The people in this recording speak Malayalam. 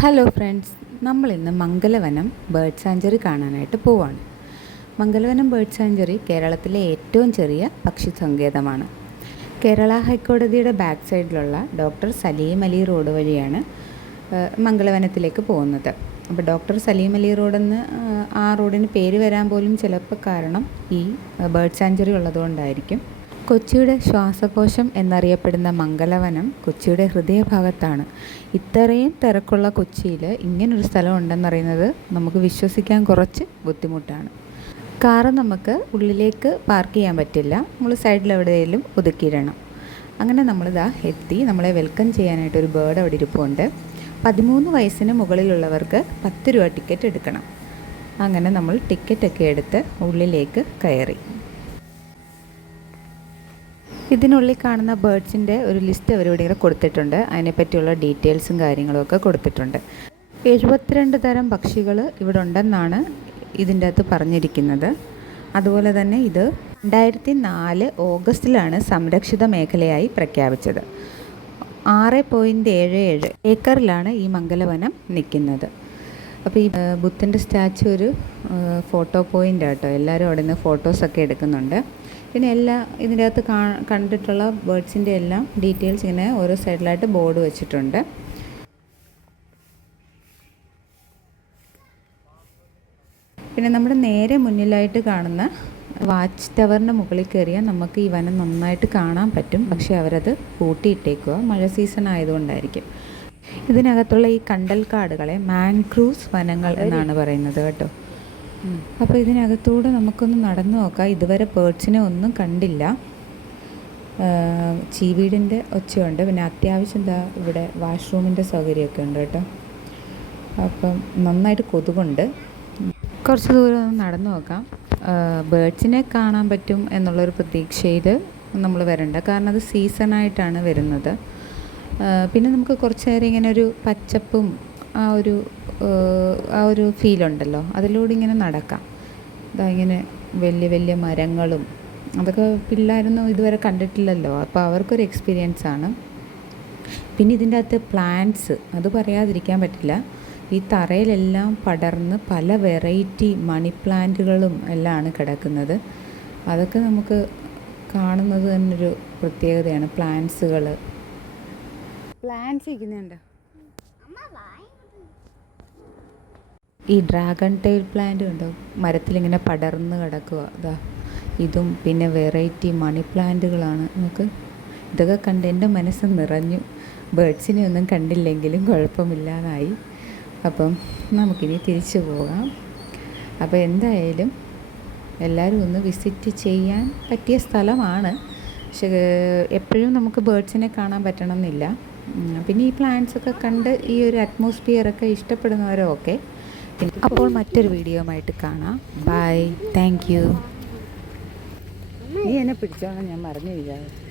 ഹലോ ഫ്രണ്ട്സ്, നമ്മളിന്ന് മംഗലവനം ബേർഡ് സാഞ്ചുറി കാണാനായിട്ട് പോവാണ്. മംഗലവനം ബേർഡ് സാഞ്ചുറി കേരളത്തിലെ ഏറ്റവും ചെറിയ പക്ഷി സങ്കേതമാണ്. കേരള ഹൈക്കോടതിയുടെ ബാക്ക് സൈഡിലുള്ള ഡോക്ടർ സലീം അലി റോഡ് വഴിയാണ് മംഗലവനത്തിലേക്ക് പോകുന്നത്. അപ്പോൾ ഡോക്ടർ സലീം അലി റോഡെന്ന് ആ റോഡിന് പേര് വരാൻ പോലും ചിലപ്പോൾ കാരണം ഈ ബേർഡ് സാഞ്ചുറി ഉള്ളതുകൊണ്ടായിരിക്കും. കൊച്ചിയുടെ ശ്വാസകോശം എന്നറിയപ്പെടുന്ന മംഗലവനം കൊച്ചിയുടെ ഹൃദയഭാഗത്താണ്. ഇത്രയും തിരക്കുള്ള കൊച്ചിയിൽ ഇങ്ങനൊരു സ്ഥലം ഉണ്ടെന്നറിയുന്നത് നമുക്ക് വിശ്വസിക്കാൻ കുറച്ച് ബുദ്ധിമുട്ടാണ്. കാറ് നമുക്ക് ഉള്ളിലേക്ക് പാർക്ക് ചെയ്യാൻ പറ്റില്ല, നമ്മൾ സൈഡിൽ എവിടെയെങ്കിലും ഒതുക്കിയിടണം. അങ്ങനെ നമ്മളിതാ എത്തി. നമ്മളെ വെൽക്കം ചെയ്യാനായിട്ട് ഒരു ബേർഡ് അവിടെ ഇരിപ്പുണ്ട്. 13 വയസ്സിന് മുകളിലുള്ളവർക്ക് 10 രൂപ ടിക്കറ്റ് എടുക്കണം. അങ്ങനെ നമ്മൾ ടിക്കറ്റൊക്കെ എടുത്ത് ഉള്ളിലേക്ക് കയറി. ഇതിനുള്ളിൽ കാണുന്ന ബേർഡ്സിൻ്റെ ഒരു ലിസ്റ്റ് അവരിവിടെ കൊടുത്തിട്ടുണ്ട്. അതിനെപ്പറ്റിയുള്ള ഡീറ്റെയിൽസും കാര്യങ്ങളുമൊക്കെ കൊടുത്തിട്ടുണ്ട്. 72 തരം പക്ഷികൾ ഇവിടെ ഉണ്ടെന്നാണ് ഇതിൻ്റെ അകത്ത് പറഞ്ഞിരിക്കുന്നത്. അതുപോലെ തന്നെ ഇത് 2004 ഓഗസ്റ്റിലാണ് സംരക്ഷിത മേഖലയായി പ്രഖ്യാപിച്ചത്. 6.77 ഏക്കറിലാണ് ഈ മംഗലവനം നിൽക്കുന്നത്. അപ്പോൾ ഈ ബുദ്ധൻ്റെ സ്റ്റാച്ചു ഒരു ഫോട്ടോ പോയിൻ്റ് ആട്ടോ. എല്ലാവരും അവിടെ നിന്ന് ഫോട്ടോസൊക്കെ എടുക്കുന്നുണ്ട്. പിന്നെ ഇതിൻ്റെ അകത്ത് കണ്ടിട്ടുള്ള ബേർഡ്സിൻ്റെ എല്ലാം ഡീറ്റെയിൽസ് ഇങ്ങനെ ഓരോ സൈഡിലായിട്ട് ബോർഡ് വെച്ചിട്ടുണ്ട്. പിന്നെ നമ്മുടെ നേരെ മുന്നിലായിട്ട് കാണുന്ന വാച്ച് ടവറിൻ്റെ മുകളിൽ കയറിയാൽ നമുക്ക് ഈ വനം നന്നായിട്ട് കാണാൻ പറ്റും. പക്ഷേ അവരത് പൂട്ടിയിട്ടേക്കുക, മഴ സീസൺ ആയതുകൊണ്ടായിരിക്കും. ഇതിനകത്തുള്ള ഈ കണ്ടൽക്കാടുകളെ മാൻഗ്രൂവ്സ് വനങ്ങൾ എന്നാണ് പറയുന്നത് കേട്ടോ. അപ്പോൾ ഇതിനകത്തൂടെ നമുക്കൊന്ന് നടന്നു നോക്കാം. ഇതുവരെ ബേർഡ്സിനെ ഒന്നും കണ്ടില്ല. ചീവീടിൻ്റെ ഒച്ചയുണ്ട്. പിന്നെ അത്യാവശ്യം ഇവിടെ വാഷ്റൂമിൻ്റെ സൗകര്യമൊക്കെ ഉണ്ട് കേട്ടോ. അപ്പം നന്നായിട്ട് കൊതുകുണ്ട്. കുറച്ച് ദൂരം ഒന്ന് നടന്നു നോക്കാം. ബേർഡ്സിനെ കാണാൻ പറ്റും എന്നുള്ളൊരു പ്രതീക്ഷയിൽ നമ്മൾ വരണ്ട, കാരണം അത് സീസണായിട്ടാണ് വരുന്നത്. പിന്നെ നമുക്ക് കുറച്ച് നേരം ഇങ്ങനെ ഒരു പച്ചപ്പും ആ ഒരു ഫീലുണ്ടല്ലോ, അതിലൂടെ ഇങ്ങനെ നടക്കാം. ഇങ്ങനെ വലിയ വലിയ മരങ്ങളും അതൊക്കെ പിള്ളേരൊന്നും ഇതുവരെ കണ്ടിട്ടില്ലല്ലോ, അപ്പോൾ അവർക്കൊരു എക്സ്പീരിയൻസ് ആണ്. പിന്നെ ഇതിൻ്റെ അകത്ത് പ്ലാന്റ്സ് അത് പറയാതിരിക്കാൻ പറ്റില്ല. ഈ തറയിലെല്ലാം പടർന്ന് പല വെറൈറ്റി മണി പ്ലാന്റുകളും എല്ലാമാണ് കിടക്കുന്നത്. അതൊക്കെ നമുക്ക് കാണുന്നത് തന്നൊരു പ്രത്യേകതയാണ്. പ്ലാന്റ്സ് ഇരിക്കുന്നുണ്ട്. ഈ ഡ്രാഗൺ ടെയിൽ പ്ലാന്റ് കണ്ടോ, മരത്തിലിങ്ങനെ പടർന്ന് കിടക്കുക. ഇതും പിന്നെ വെറൈറ്റി മണി പ്ലാന്റുകളാണ്. നമുക്ക് ഇതൊക്കെ കണ്ട് എൻ്റെ മനസ്സ് നിറഞ്ഞു. ബേർഡ്സിനെ ഒന്നും കണ്ടില്ലെങ്കിലും കുഴപ്പമില്ലാതായി. അപ്പം നമുക്കിനി തിരിച്ചു പോകാം. അപ്പോൾ എന്തായാലും എല്ലാവരും ഒന്ന് വിസിറ്റ് ചെയ്യാൻ പറ്റിയ സ്ഥലമാണ്. പക്ഷേ എപ്പോഴും നമുക്ക് ബേർഡ്സിനെ കാണാൻ പറ്റണം എന്നില്ല. പിന്നെ ഈ പ്ലാന്റ്സൊക്കെ കണ്ട് ഈ ഒരു അറ്റ്മോസ്ഫിയറൊക്കെ ഇഷ്ടപ്പെടുന്നവരൊക്കെ. അപ്പോൾ മറ്റൊരു വീഡിയോയുമായിട്ട് കാണാം. Bye, thank you. നീ എന്നെ പിടിച്ചോണം, ഞാൻ മറന്നു വിചാരിച്ചു.